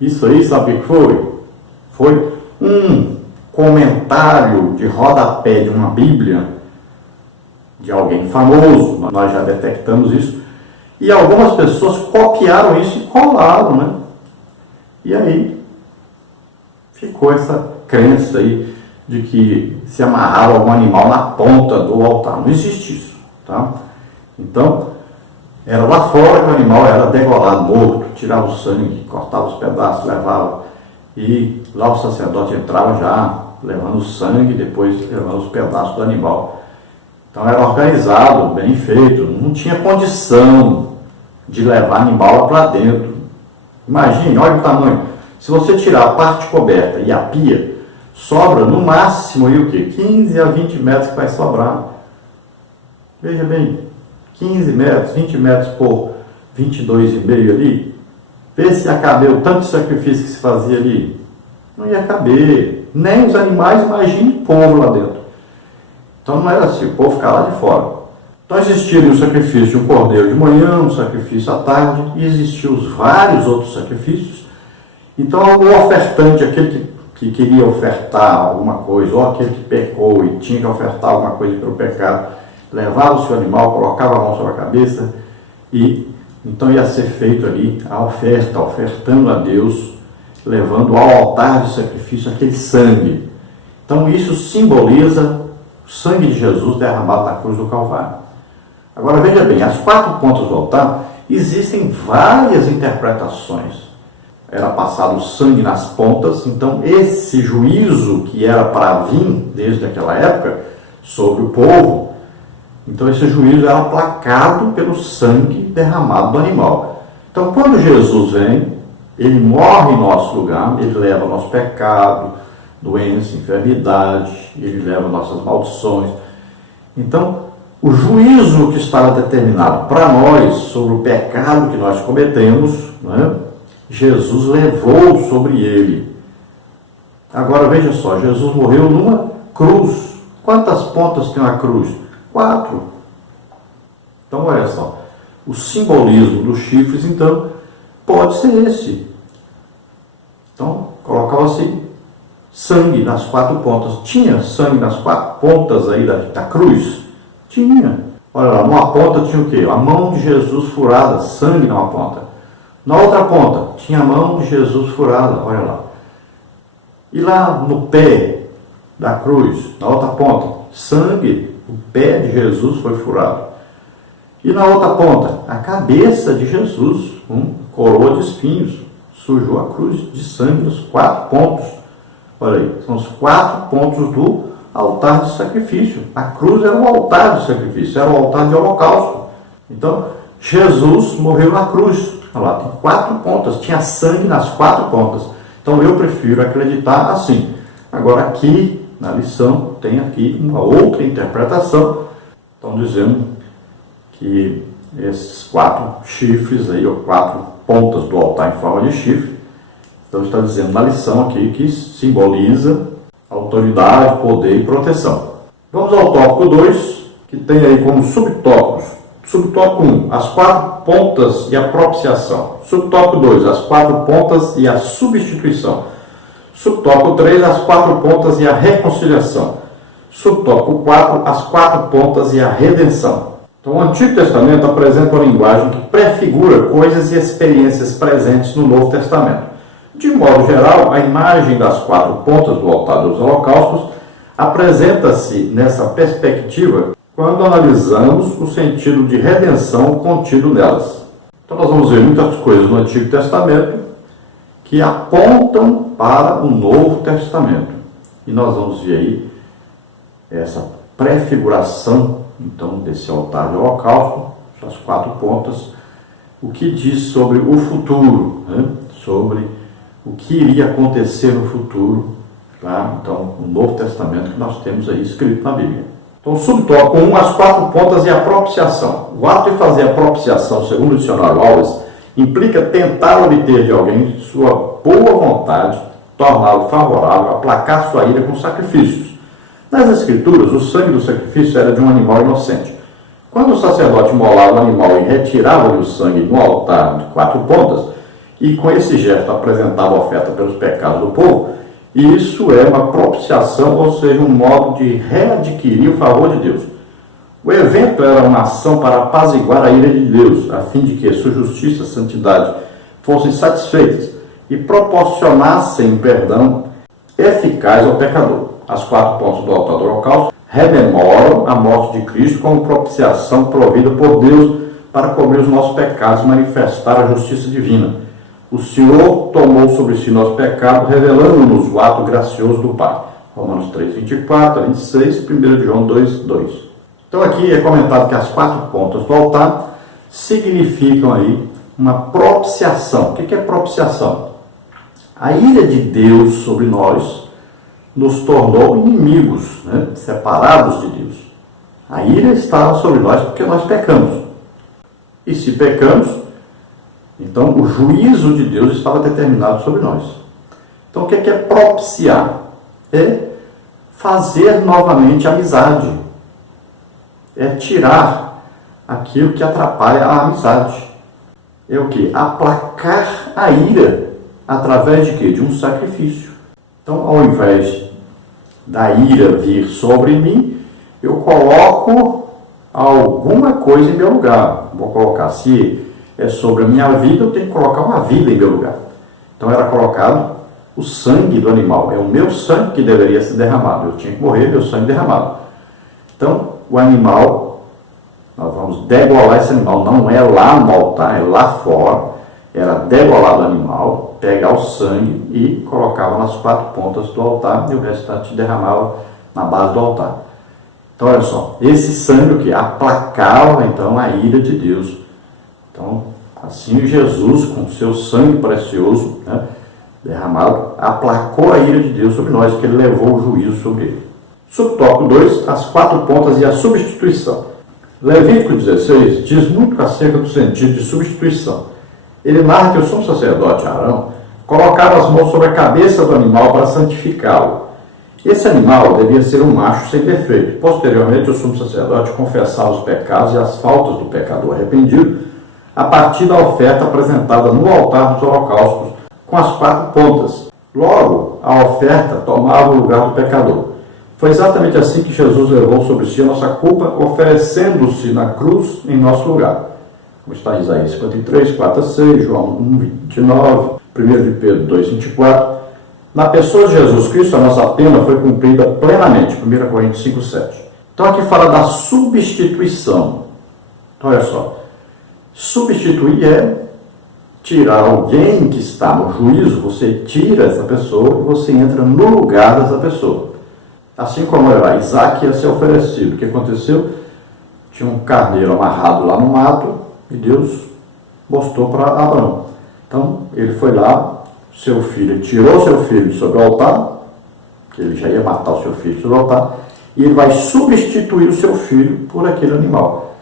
Isso aí, sabe o que foi? Foi um comentário de rodapé de uma Bíblia de alguém famoso, nós já detectamos isso, e algumas pessoas copiaram isso e colaram, né? E aí ficou essa crença aí de que se amarrava algum animal na ponta do altar. Não existe isso, tá? Então, era lá fora que o animal era degolado, morto, tirava o sangue, cortava os pedaços, levava. E lá o sacerdote entrava já levando o sangue, depois levando os pedaços do animal. Então era organizado, bem feito, não tinha condição de levar animal lá para dentro. Imagine, olha o tamanho. Se você tirar a parte coberta e a pia, sobra no máximo aí o quê? 15 a 20 metros que vai sobrar. Veja bem, 15 metros, 20 metros por 22,5 ali. Vê se ia caber o tanto de sacrifício que se fazia ali. Não ia caber. Nem os animais, imagine o povo lá dentro. Então não era assim, o povo ficava lá de fora. Então existia o sacrifício de um cordeiro de manhã, um sacrifício à tarde, e existiam os vários outros sacrifícios. Então o ofertante, aquele que queria ofertar alguma coisa, ou aquele que pecou e tinha que ofertar alguma coisa pelo pecado, levava o seu animal, colocava a mão sobre a cabeça e então ia ser feito ali a oferta, ofertando a Deus, levando ao altar de sacrifício aquele sangue. Então isso simboliza o sangue de Jesus derramado na cruz do Calvário. Agora veja bem, as 4 pontas do altar existem várias interpretações. Era passado o sangue nas pontas, então esse juízo que era para vir desde aquela época sobre o povo, então esse juízo era aplacado pelo sangue derramado do animal. Então quando Jesus vem, ele morre em nosso lugar, ele leva nosso pecado, doença, enfermidade, ele leva nossas maldições. Então o juízo que estava determinado para nós sobre o pecado que nós cometemos, né, Jesus levou sobre ele. Agora veja só, Jesus morreu numa cruz. Quantas pontas tem uma cruz? 4. Então olha só, o simbolismo dos chifres então pode ser esse. Então colocava-se sangue nas 4 pontas. Tinha sangue nas 4 pontas aí da cruz? Tinha. Olha lá, numa ponta tinha o quê? A mão de Jesus furada, sangue numa ponta. Na outra ponta, tinha a mão de Jesus furada, olha lá. E lá no pé da cruz, na outra ponta, sangue, o pé de Jesus foi furado. E na outra ponta, a cabeça de Jesus, coroa de espinhos, sujou a cruz de sangue nos 4 pontos. Olha aí, são os 4 pontos do altar de sacrifício. A cruz era o altar de sacrifício, era o altar de holocausto. Então, Jesus morreu na cruz. Olha lá, tem 4 pontas, tinha sangue nas 4 pontas. Então eu prefiro acreditar assim. Agora aqui, na lição, tem aqui uma outra interpretação. Estão dizendo que esses 4 chifres aí, ou 4 pontas do altar em forma de chifre, então está dizendo na lição aqui que simboliza autoridade, poder e proteção. Vamos ao tópico 2, que tem aí como subtópicos. Subtópico 1, as 4 pontas e a propiciação. Subtópico 2, as 4 pontas e a substituição. Subtópico 3, as 4 pontas e a reconciliação. Subtópico 4, as 4 pontas e a redenção. Então, o Antigo Testamento apresenta uma linguagem que prefigura coisas e experiências presentes no Novo Testamento. De modo geral, a imagem das 4 pontas do altar dos holocaustos apresenta-se nessa perspectiva quando analisamos o sentido de redenção contido nelas. Então nós vamos ver muitas coisas no Antigo Testamento que apontam para o Novo Testamento. E nós vamos ver aí essa prefiguração, então, desse altar de holocausto, as 4 pontas, o que diz sobre o futuro, né? Sobre o que iria acontecer no futuro, tá? Então, o Novo Testamento que nós temos aí escrito na Bíblia. Então, subtópico 1, as 4 pontas e a propiciação. O ato de fazer a propiciação, segundo o dicionário Wallace, implica tentar obter de alguém sua boa vontade, torná-lo favorável, aplacar sua ira com sacrifícios. Nas Escrituras, o sangue do sacrifício era de um animal inocente. Quando o sacerdote imolava o animal e retirava-lhe o sangue no altar de 4 pontas, e com esse gesto apresentava a oferta pelos pecados do povo. E isso é uma propiciação, ou seja, um modo de readquirir o favor de Deus. O evento era uma ação para apaziguar a ira de Deus, a fim de que sua justiça e santidade fossem satisfeitas e proporcionassem um perdão eficaz ao pecador. As 4 pontas do altar do holocausto rememoram a morte de Cristo como propiciação provida por Deus para cobrir os nossos pecados e manifestar a justiça divina. O Senhor tomou sobre si nosso pecado, revelando-nos o ato gracioso do Pai. Romanos 3, 24 a 26, 1 João 2, 2. Então aqui é comentado que as 4 pontas do altar significam aí uma propiciação. O que é propiciação? A ira de Deus sobre nós nos tornou inimigos, né? Separados de Deus. A ira está sobre nós porque nós pecamos. E se pecamos, então o juízo de Deus estava determinado sobre nós. Então o que é propiciar? É fazer novamente amizade. É tirar aquilo que atrapalha a amizade. É o que? Aplacar a ira através de quê? De um sacrifício. Então, ao invés da ira vir sobre mim, eu coloco alguma coisa em meu lugar. Vou colocar, se é sobre a minha vida, eu tenho que colocar uma vida em meu lugar. Então era colocado o sangue do animal. É o meu sangue que deveria ser derramado. Eu tinha que morrer, meu sangue derramado. Então, o animal, nós vamos degolar esse animal. Não é lá no altar, é lá fora. Era degolar o animal, pegar o sangue e colocava nas 4 pontas do altar e o restante derramava na base do altar. Então, olha só, esse sangue o que? Aplacava, então, a ira de Deus. Então, assim Jesus, com seu sangue precioso, né, derramado, aplacou a ira de Deus sobre nós, que ele levou o juízo sobre ele. Subtópico 2, as 4 pontas e a substituição. Levítico 16 diz muito acerca do sentido de substituição. Ele narra que o sumo sacerdote Arão colocava as mãos sobre a cabeça do animal para santificá-lo. Esse animal devia ser um macho sem defeito. Posteriormente, o sumo sacerdote confessava os pecados e as faltas do pecador arrependido a partir da oferta apresentada no altar dos holocaustos com as 4 pontas. Logo, a oferta tomava o lugar do pecador. Foi exatamente assim que Jesus levou sobre si a nossa culpa, oferecendo-se na cruz em nosso lugar. Como está em Isaías 53, 4 a 6, João 1, 29, 1 de Pedro 2, 24. Na pessoa de Jesus Cristo, a nossa pena foi cumprida plenamente, 1 Coríntios 5, 7. Então aqui fala da substituição. Então olha só, substituir é tirar alguém que está no juízo, você tira essa pessoa e você entra no lugar dessa pessoa. Assim como era Isaac ia ser oferecido. O que aconteceu? Tinha um carneiro amarrado lá no mato, e Deus mostrou para Abraão. Então, ele foi lá, seu filho, ele tirou seu filho sobre o altar, que ele já ia matar o seu filho sobre o altar, e ele vai substituir o seu filho por aquele animal.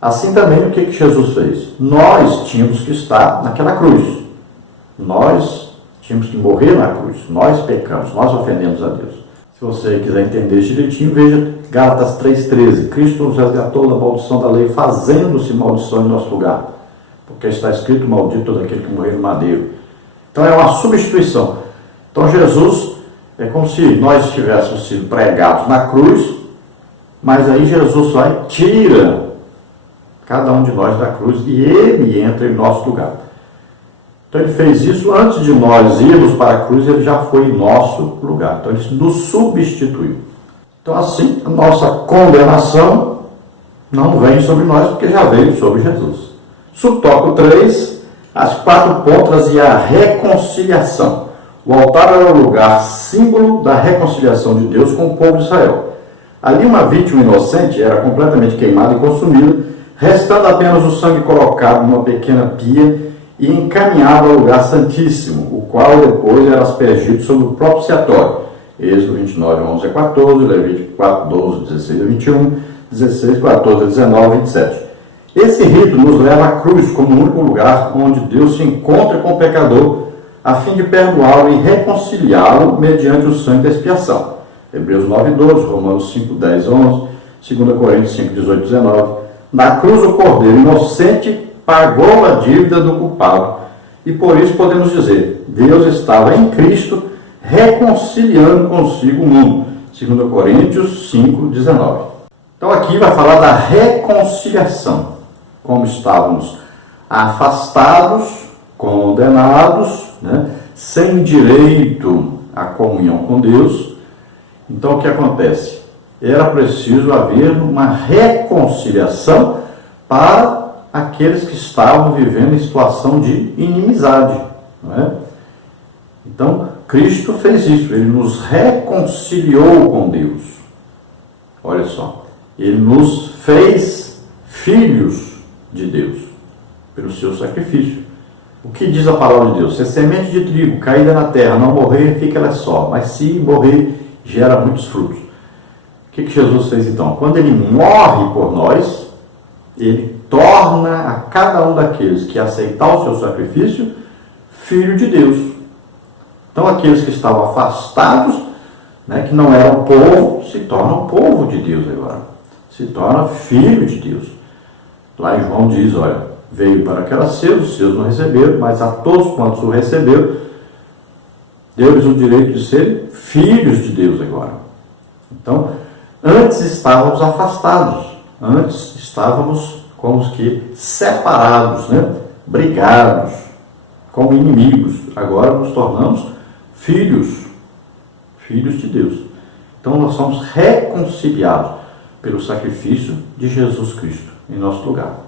Assim também, o que Jesus fez? Nós tínhamos que estar naquela cruz. Nós tínhamos que morrer na cruz. Nós pecamos, nós ofendemos a Deus. Se você quiser entender isso direitinho, veja Gálatas 3,13. Cristo nos resgatou da maldição da lei, fazendo-se maldição em nosso lugar. Porque está escrito, maldito todo aquele que morrer no madeiro. Então é uma substituição. Então Jesus é como se nós tivéssemos sido pregados na cruz, mas aí Jesus vai e tira cada um de nós da cruz e ele entra em nosso lugar. Então ele fez isso antes de nós irmos para a cruz, ele já foi em nosso lugar. Então ele nos substituiu. Então assim, a nossa condenação não vem sobre nós, porque já veio sobre Jesus. Subtópico 3, as 4 pontas e a reconciliação. O altar era o lugar símbolo da reconciliação de Deus com o povo de Israel. Ali uma vítima inocente era completamente queimada e consumida, restando apenas o sangue colocado numa pequena pia e encaminhado ao lugar santíssimo, o qual depois era aspergido sobre o propiciatório. Êxodo 29, 11 a 14, Levítico 4, 12, 16 a 21, 16, 14 a 19, 27. Esse rito nos leva à cruz como o único lugar onde Deus se encontra com o pecador, a fim de perdoá-lo e reconciliá-lo mediante o sangue da expiação. Hebreus 9, 12, Romanos 5, 10, 11, 2 Coríntios 5, 18, 19. Na cruz o cordeiro inocente pagou a dívida do culpado E por isso podemos dizer, Deus estava em Cristo reconciliando consigo o mundo. 2 Coríntios 5:19. Então aqui vai falar da reconciliação. Como estávamos afastados, condenados, sem direito à comunhão com Deus. Então o que acontece? Era preciso haver uma reconciliação para aqueles que estavam vivendo em situação de inimizade. Não é? Então, Cristo fez isso, Ele nos reconciliou com Deus. Olha só, Ele nos fez filhos de Deus, pelo seu sacrifício. O que diz a palavra de Deus? Se a semente de trigo caída na terra não morrer, fica ela só, mas se morrer, gera muitos frutos. O que Jesus fez então? Quando Ele morre por nós, Ele torna a cada um daqueles que aceitar o seu sacrifício, filho de Deus. Então aqueles que estavam afastados, que não eram povo, se tornam povo de Deus agora. Se torna filho de Deus. Lá em João diz, olha, veio para que era seus, os seus não receberam, mas a todos quantos o receberam, deu-lhes o direito de serem filhos de Deus agora. Então, antes estávamos afastados, antes estávamos como que separados, brigados, como inimigos. Agora nos tornamos filhos de Deus. Então nós somos reconciliados pelo sacrifício de Jesus Cristo em nosso lugar.